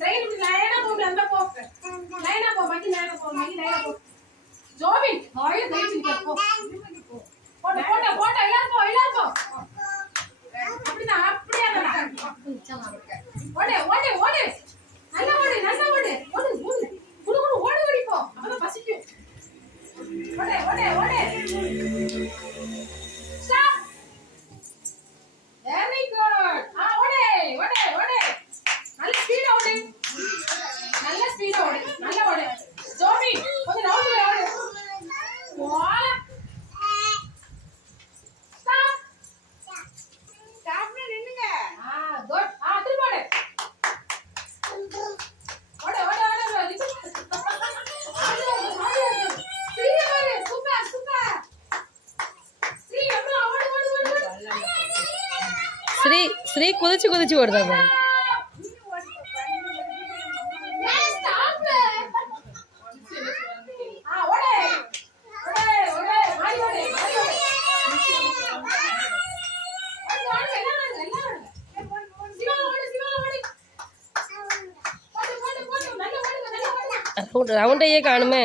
Train லைனா போ அந்த போ லைனா போ மகி லைனா போ ஜோவின் வாயே ட்ரெயின் போ போட எல்லாரும் போ அப்படினா அப்படியே ஓடு நல்லா ஓடு குடு ஓடி போ அப்பதான் பசிக்கும் ஓடு ஸ்டாப் வெரி குட் ஓடு நல்ல ஸ்பீடா ஓடு நல்லா ஓடு ஜோமி கொஞ்சம் ரவுண்ட்ல ஓடு போல ஸ்டாப் நின்னுங்க குட் திரும்ப ஸ்ரீ குதிச்சு ஓடுதாங்க. ரவுண்டையே காணுமே.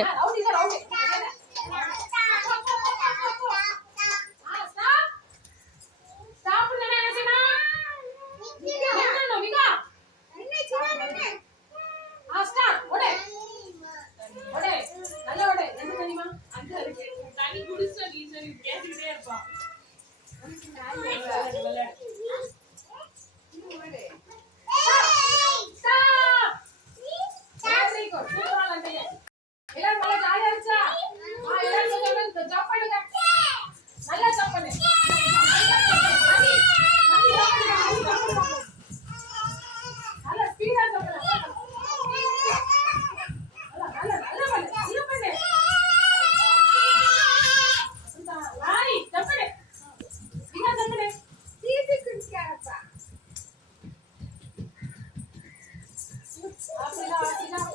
Up.